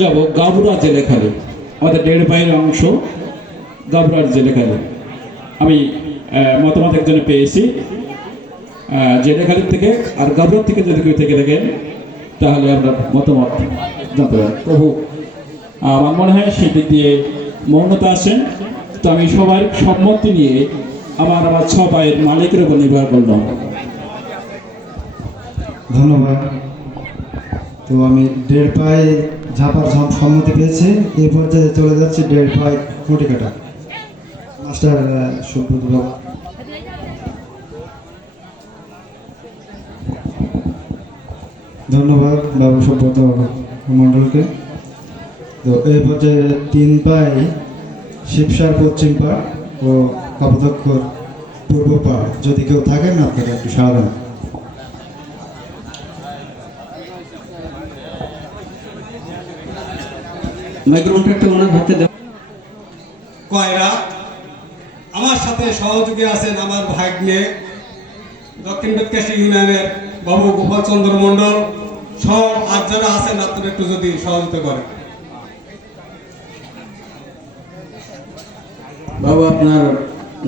যাব গাবুরা জেলেখালি আমাদের দেড় বাইয়ের অংশ গাবুরার জেলেখালি আমি মতামত একজনে পেয়েছি। জেলেখালির থেকে আর গাবুরার থেকে যদি কেউ থেকে থাকেন, তাহলে আমরা মতামত জানতে পারি প্রভু আমার মনে হয় সেই দিক দিয়ে মৌনতা আছেন তো আমি সবার সম্মতি নিয়ে আমার আমার ছ ভাইয়ের মালিকের উপর নির্ভর করলাম। ধন্যবাদ। তো আমি দেড় পায়ে ঝাপার ঝাপ সম্মতি পেয়েছে। এই পর্যায়ে চলে যাচ্ছে দেড় পায়ে খুঁটি কাটা মাস্টার সুব্রত বাবু। ধন্যবাদ বাবু সুব্রত মণ্ডলকে। তো এই পর্যায়ে তিন পায়ে শিবসার পশ্চিম পাড় ও কাপদক্ষর পূর্ব পাড়। যদি কেউ থাকেন আপনারা একটু সারান মাইক্রোফোনটা ওনার হাতে দেওয়া কয়রা আমার সাথে সহযোগী আছেন আমার ভাগ্নে দক্ষিণ বেদকাশী ইউনিয়নের বাবু গোপাল চন্দ্র মণ্ডল। সহ আর যারা আছেন আপনারা একটু যদি সহযোগিতা করেন। বাবু আপনার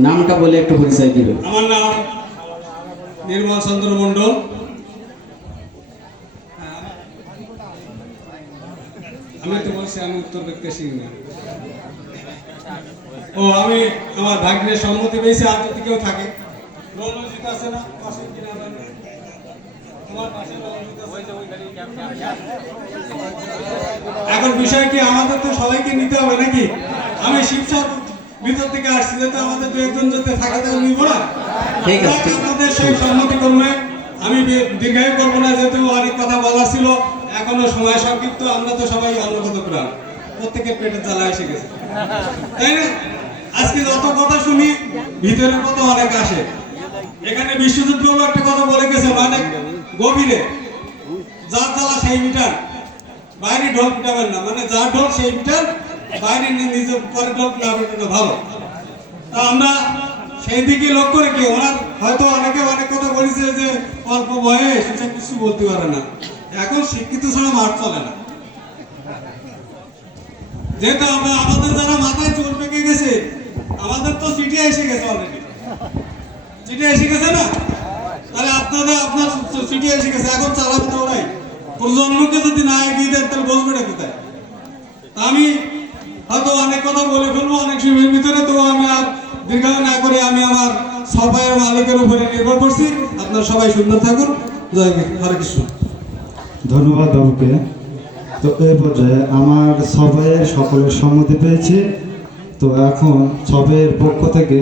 নামটা বলে একটু পরিচয় দিবেন। আমার নাম নির্মল চন্দ্র মণ্ডল। আমি তো বলছি আমি উত্তর বেদকাশী ইউনিয়ন ও আমি আমার ভাগ্নের সম্মতি পেয়েছি আর যদি কেউ থাকে রণজিৎ আছে না পাশে কিনা? এখন বিষয় কি আমাদের তো সবাইকে নিতে হবে নাকি? আমি শিবসার ভিতর থেকে আসছি যেহেতু আমাদের দু একজন যাতে থাকে তাহলে নিব না। ঠিক আছে, আপনাদের সেই সম্মতি করবে আমি দীর্ঘায়ু করব না যেহেতু অনেক কথা বলা ছিল। এখনও সময় সংক্ষিপ্ত, আমরা তো সবাই অন্নগত প্রাণ। প্রত্যেকের পেটে জ্বালা এসে গেছে। তাই না? আজকে যত কথা শুনি, ভিতরের কথা অনেক আসে। এখানে বাবু একটা কথা বলে গেছে অনেক গভীরে। যার জ্বালা সেই মিটার, বাইরে ঢোল পিটাবেন না। মানে যার ঢোল সেই মিটার, বাইরে নিয়ে নিজে পরে ঢোল না পিটানো ভালো। তা আমরা সেই দিকে লক্ষ্য রেখে, ওনার হয়তো অনেকে অনেক কথা বলেছে যে অল্প বয়স কিছু বলতে পারে না। এখন শিক্ষিত ছাড়া মাঠ চলে না। যেহেতু আমরা আমাদের যারা মাথায় চুল পেকে গেছে, আমাদের তো চিঠি এসে গেছে অলরেডি চিঠি এসে গেছে না? তাহলে আপনাদের আপনার চিঠি এসে গেছে, এখন চালাবে তো ওরাই প্রজন্মকে যদি না এগিয়ে দেন, তাহলে বলবে না কোথায় আমি হয়তো অনেক কথা বলে ফেলব, অনেক সময়ের ভিতরে, তো আমি আর দীর্ঘায়ু না করে আমি আমার সবাইয়ের মালিকের উপরে নির্ভর করছি। আপনারা সবাই সুন্দর থাকুন। জয় হরে কৃষ্ণ। ধন্যবাদ বাবুকে। তো এই পর্যায়ে আমার সবাইয়ের সকলের সম্মতি পেয়েছি। তো এখন সবাইয়ের পক্ষ থেকে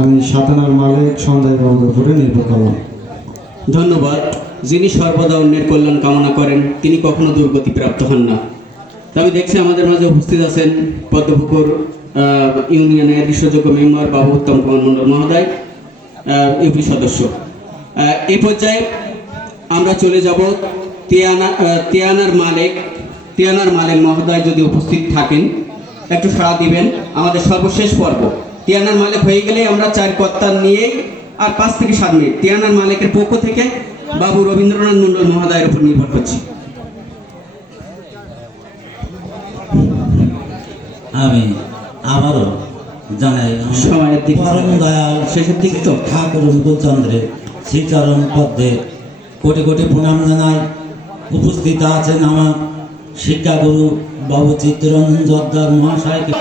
আমি সাতানার মালিক সঞ্জয় বাবুর উপরে নির্ভর করলাম। ধন্যবাদ। যিনি সর্বদা অন্যের কল্যাণ কামনা করেন, তিনি কখনো দুর্গতি প্রাপ্ত হন না। আমি দেখছি আমাদের মাঝে উপস্থিত আছেন পদ্মপুকুর ইউনিয়নের বিশ্বযোগ্য মেম্বার বাবু উত্তম কুমার মণ্ডল মহোদয় ইউপি সদস্য। এই পর্যায়ে আমরা চলে যাব তিয়ানা তিয়ানার মালিক তিয়ানার মালিক মহোদয় যদি উপস্থিত থাকেন একটু সাড়া দিবেন। আমাদের সর্বশেষ পর্ব। তিয়ানার মালিক হয়ে গেলে আমরা চার কর্তা নিয়ে আর পাঁচ থেকে সাত মিনিট। তিয়ানার মালিকের পক্ষ থেকে বাবু রবীন্দ্রনাথ মণ্ডল মহোদয়ের উপর নির্ভর করছি। আমি আবারও জানাই সময়ের দিকে পরম দয়াল শেষের দিকে তো ঠাকুর মুকুলচন্দ্রের শ্রীচরণ পদ্মে কোটি কোটি প্রণাম জানাই। উপস্থিত আছেন আমার শিক্ষাগুরু বাবু চিত্তরঞ্জন জর্দার মহাশয়কে।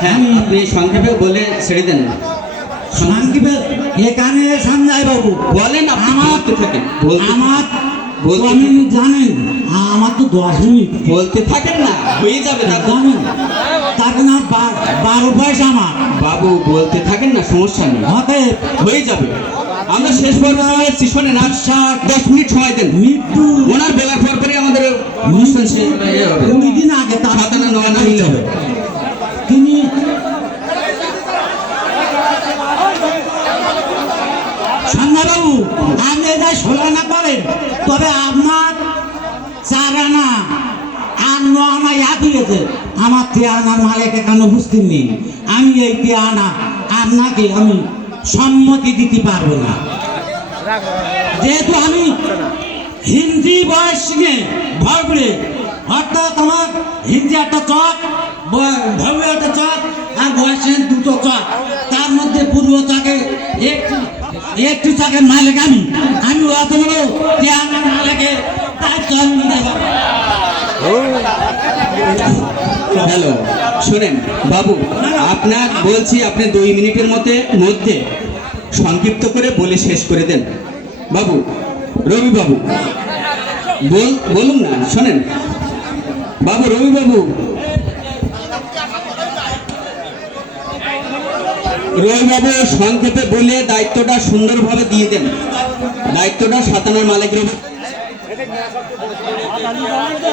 হ্যাঁ সংক্ষেপে বলে ছেড়ে দেন সংক্ষেপে এখানে সঞ্জয় বাবু। বলেন আমার থাকেন? আমার আমি জানেন আমার তো দশ মিনিট। বলতে থাকেন না হয়ে যাবে না জানেন তাকে না বা- বারো পয়সা আমার। বাবু বলতে থাকেন না সমস্যা নেই। হয়ে যাবে। আমরা শেষ আর সাত দশ মিনিট সময় দেন। মৃত্যু ওনার বলার পর পরে আমাদের অনুষ্ঠান শেষ কুড়ি দিন আগে তার নবান্ন নিতে হবে তিনি সন্ধ্যাবাবু আপনি এটা না করেন তবে আপনার চার আনা আর ন আনা এক হয়েছে। আমার তেয়ানার মালিক এখানে উপস্থিত নেই। আমি এই তেয়ানা আপনাকে আমি সম্মতি দিতে পারব না। যেহেতু আমি হিন্দি বয়স সিংহে ভরপুরে অর্থাৎ আমার হিন্দি একটা চক ভব্য একটা চক আর বয়স সিংহে দুটো চক তার মধ্যে পূর্ব চকে একটু একটু চকের মালিক আমি। আমি অত বড় চেয়ারম্যান মালিকে দায়িত্ব আমি নিতে পারব হ্যালো, শুনেন, বাবু আপনার বলছি আপনি দুই মিনিটের মধ্যে মধ্যে সংক্ষিপ্ত করে বলে শেষ করে দেন। বাবু, রবি বাবু, বল, বলুন না, শোনেন। বাবু, রবি বাবু। রবি বাবু, সংক্ষেপে বলে দায়িত্বটা সুন্দরভাবে দিয়ে দেন। দায়িত্বটা সাতানোর মালিক রবি তিনটে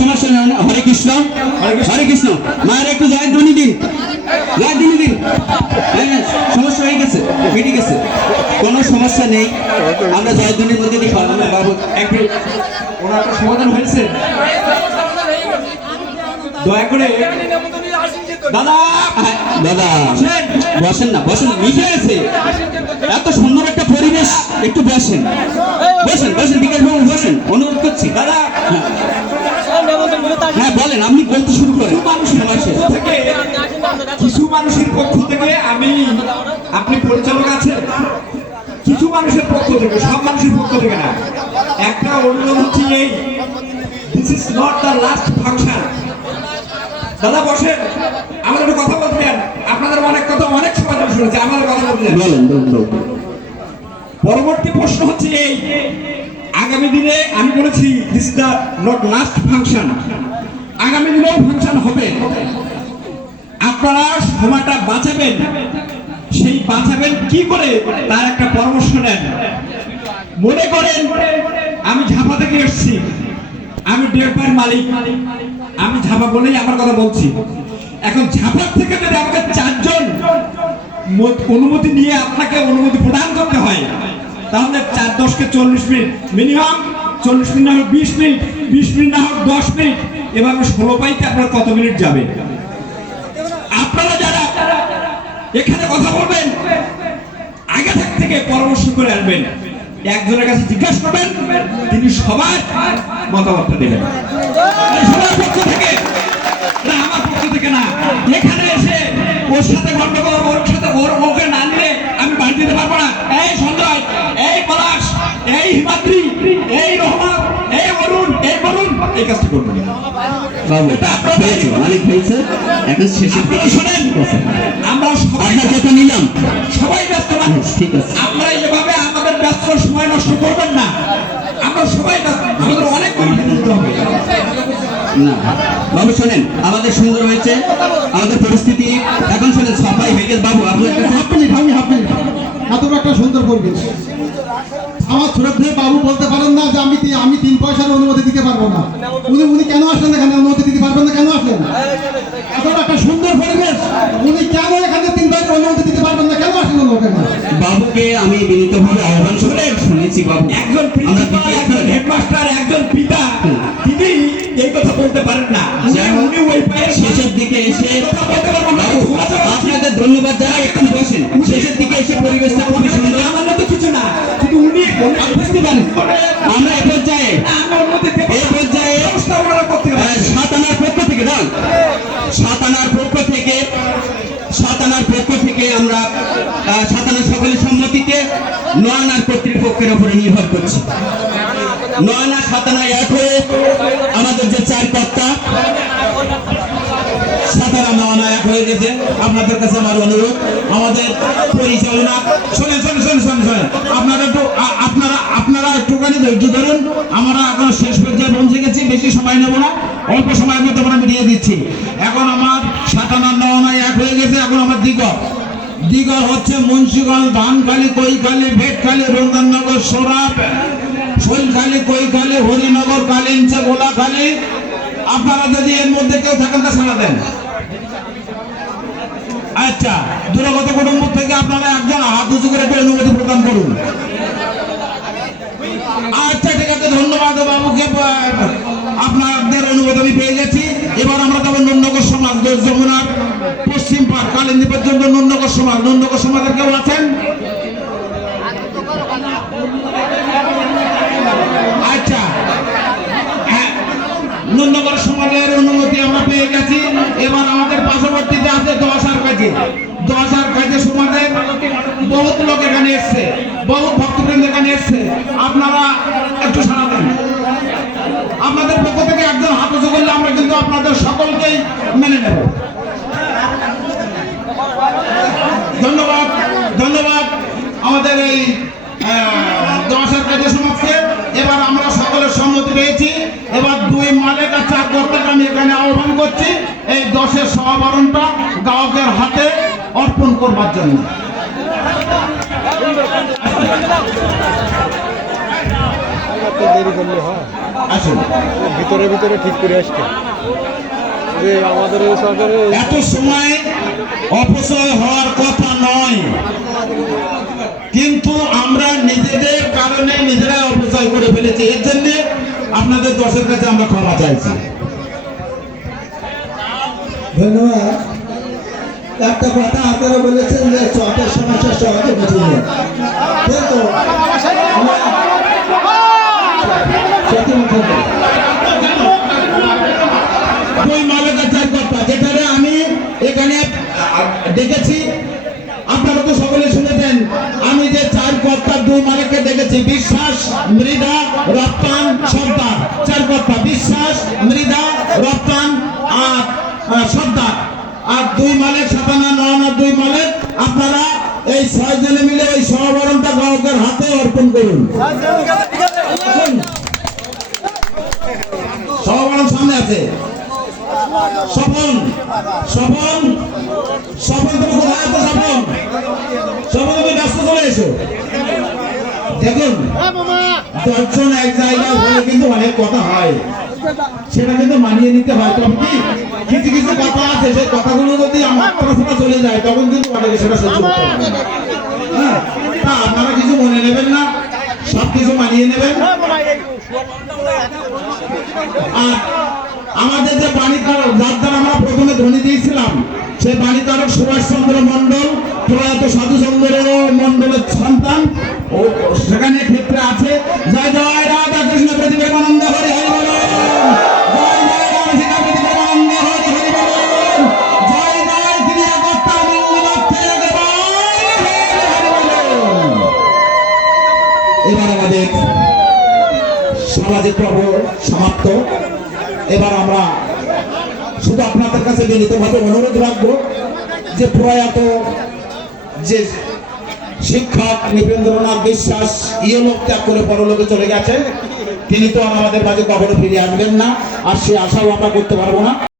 সমস্যা নেই হরে কৃষ্ণ। হরে কৃষ্ণ। মায়ের একটু জয় ধ্বনি দিন। জয় ধ্বনি দিন। হ্যাঁ সমস্যা হয়ে গেছে মিটে গেছে। কোনো সমস্যা নেই। আমরা জয় ধ্বনির মধ্যে দিয়ে সাধারণ বাবু একটু ওনার সমাধান হয়েছে। দয়া করে দাদা হ্যাঁ, দাদা বসেন। না বসেন মিশে আছে। এত সুন্দর একটা পরিবেশ। একটু বসেন বিকাশ বাবু বসেন অনুরোধ করছি দাদা হ্যাঁ বলেন আপনি বলতে শুরু। থেকে কিছু মানুষের পক্ষ থেকে আমি আপনি পরিচালক আছেন? কিছু মানুষের পক্ষ থেকে সব মানুষের পক্ষ থেকে না। একটা অনুরোধ হচ্ছে এই this is not the last function দাদা বসেন আমাদের একটু কথা বলতে দেন। আপনাদের অনেক কথা অনেক সময় ধরে শুনেছি আমাদের কথা বলতে দেন। বলেন বলেন বলেন। পরবর্তী প্রশ্ন হচ্ছে এই। আগামী দিনে আমি বলেছি this the not last function আগামী দিনেও ফাংশন হবে। আপনারা সময়টা বাঁচাবেন। সেই বাঁচাবেন কি করে? তার একটা পরামর্শ নেন। মনে করেন, আমি ঝাপা থেকে এসেছি। আমি দেড় পায়ের মালিক। আমি ঝাপা বলেই আমার কথা বলছি। এখন ঝাপার থেকে যদি আমাকে চারজন মত- অনুমতি নিয়ে আপনাকে অনুমতি প্রদান করতে হয়, তাহলে চার দশকে চল্লিশ মিনিট মিনিমাম, চল্লিশ মিনিট না হোক বিশ মিনিট বিশ মিনিট না হোক দশ মিনিট এভাবে ষোলো পাইতে আপনার কত মিনিট যাবে? আপনারা যারা এখানে কথা বলবেন, আগে থাক পরামর্শ করে আনবেন। একজনের কাছে জিজ্ঞাসা করবেন, তিনি সবার মতামতটা দেবেন। এই সবার পক্ষ থেকে, না, আমার পক্ষ থেকে না। এখানে এসে ওর সাথে গন্ডগোল, ওর সাথে ওর ওকে না নিলে আমি বাড়ি দিতে পারব না। এই সঞ্জয়, এই পলাশ, এই হিমাদ্রি, এই রহমান অরুণ এই কাজটা করবেন আপনারা এভাবে আমাদের ব্যস্ত সময় নষ্ট করবেন না। আমরা সবাই আমাদের অনেক না বাবু শোনেন আমাদের সুন্দর হয়েছে আমাদের পরিস্থিতি। এখন শোনেন সাফাই বাবু আপনার কাছে হাফ মিনিট আমি হাফ মিনিট। এত একটা সুন্দর পরিবেশ। আমার শ্রদ্ধেয় বাবু বলতে পারেন না যে আমি আমি তিন পয়সার অনুমতি দিতে পারব না। উনি উনি কেন আসলেন এখানে? অনুমতি দিতে পারবেন না কেন আসলেন? এত একটা সুন্দর পরিবেশ। উনি কেন এখানে তিন পয়সার অনুমতি দিতে পারবেন না? কেন আসলেন ওখানে? বাবুকে আমি বিনীতভাবে আহ্বান করে শুনেছি বাবু। একজন প্রিন্সিপাল একজন হেডমাস্টার একজন পিতা। তিনি এই কথা বলতে পারেন না। উনি ওই পায়ের শেষের দিকে এসে কথা বলতে পারবেন না। আপনাদের ধন্যবাদ জানাই একটু বসেন। শেষের দিকে এসে পরিবেশটা খুবই সুন্দর। থেকে আমরা সাতানার সকলের সম্মতিতে নয়নার কর্তৃপক্ষের উপরে নির্ভর করছি। নয়না সাতানা এক হয়ে আমাদের যে চার কর্তা সাতারা নয়না এক হয়ে গেছে। আপনাদের কাছে আমার অনুরোধ, আমাদের পরিচালনা, শোনেন শোনেন শোনেন শোনেন শোনেন। আপনারা একটু আপনারা আপনারা একটুখানি ধৈর্য ধরুন। আমরা এখন শেষ পর্যায়ে পৌঁছে গেছি, বেশি সময় নেব না। অল্প সময়ের মধ্যে আমরা মিটিয়ে দিচ্ছি এখন আমার সাতান্ন নয় এক হয়ে গেছে এখন আমার দিগর দিগর হচ্ছে মুন্সিগঞ্জ, ধানখালি, কৈখালি, ভেটখালি রঞ্জননগর সোরাপ শৈলখালি, কৈখালি, হরিনগর, কালিঞ্চা, গোলাখালি। আপনারা যদি এর মধ্যে কেউ থাকেন, তা সারা দেন। আচ্ছা দূরগত কুটুম্ব থেকে আপনারা একজন হাত উঁচু করে একটু অনুমতি প্রদান করুন। আচ্ছা ঠিক আছে, ধন্যবাদ বাবুকে। আপনাদের অনুমতি আমি পেয়ে গেছি। এবার আমরা যাব নন্দনগর সমাজ যমুনার পশ্চিম পার কালিন্দী পর্যন্ত নন্দনগর সমাজ। নন্দনগর সমাজের কেউ আছেন? আচ্ছা। হ্যাঁ নন্দনগর সমাজের অনুমতি আমরা পেয়ে গেছি। এবার আমাদের পার্শ্ববর্তীতে আছে দশার কাজে। দশার কাজে সমাজের বহুত লোক এখানে এসছে, বহুত ভক্তবৃন্দ এখানে এসছে। আপনারা একটু সারা আপনাদের পক্ষ থেকে একজন হাত উঁচু করলে আমরা কিন্তু আপনাদের সকলকেই মেনে নেব। ধন্যবাদ ধন্যবাদ আমাদের এই দশার কাজে সমাজকে এবার আমরা সকলের সম্মতি পেয়েছি। এবার দুই মালিক আর চার কর্তাকে আমি এখানে আহ্বান করছি এই দশের সমাবরণটা গায়কের হাতে অর্পণ করবার জন্য। দেরি করলে হয়। আসুন। ভিতরে ভিতরে ঠিক করে আসতে। যে আমাদের এই সরকারে এত সময় অপচয় হওয়ার কথা নয়। কিন্তু আমরা নিজেদের কারণে নিজেরাই অপচয় করে ফেলেছি। এর জন্য আপনাদের দশের কাছে আমরা ক্ষমা চাইছি। ধন্যবাদ। একটা কথা আপনারা বলেছেন যে চটের সমস্যা সহজে বুঝে নেন কিন্তু যেখানে আমি এখানে দেখেছি আপনারা তো সকলে শুনেছেন, আমি যে চার কর্তা দুই মালিককে দেখেছি বিশ্বাস, মৃদা, রপ্তান, সর্দার। চার কর্তা বিশ্বাস, মৃদা, রপ্তান আর সর্দার। আর দুই মালিক সাতান্ন নয় দুই মালিক, আপনারা এই ছয় জনে মিলে ওই সহবরণটা গ্রাহকের হাতে অর্পণ করুন। আছে। স্বপন তুমি ব্যস্ত এসো। এক জায়গায় কিন্তু অনেক কথা হয়। সেটা কিন্তু মানিয়ে নিতে হয়। কিছু কিছু কথা আছে, সেই কথাগুলো যদি আমার মাত্রা চলে যায়, তখন কিন্তু অনেকে সেটা সহ্য। হ্যাঁ আপনারা কিছু মনে নেবেন না। সব কিছু মানিয়ে নেবেন। আমাদের যে বাণীকারক যার দ্বারা আমরা প্রথমে ধ্বনি দিয়েছিলাম, সেই বাণীকারক সুভাষচন্দ্র মন্ডল প্রয়াত সাধুচন্দ্র মন্ডলের সন্তান, ও সেখানে ক্ষেত্রে আছে। জয় জয়, রাধা কৃষ্ণ প্রতিবেদানন্দ হরি হরি হরি এবার আমাদের সামাজিক পর্ব সমাপ্ত। এবার আমরা শুধু আপনাদের কাছে বিনীতভাবে অনুরোধ রাখব যে প্রয়াত যে শিক্ষক নৃপেন্দ্রনাথ বিশ্বাস ইয়ে লোক ত্যাগ করে পরলোকে চলে গেছে, তিনি তো আমাদের মাঝে কখনো ফিরে আসবেন না, আর সে আশাও আমরা করতে পারব না।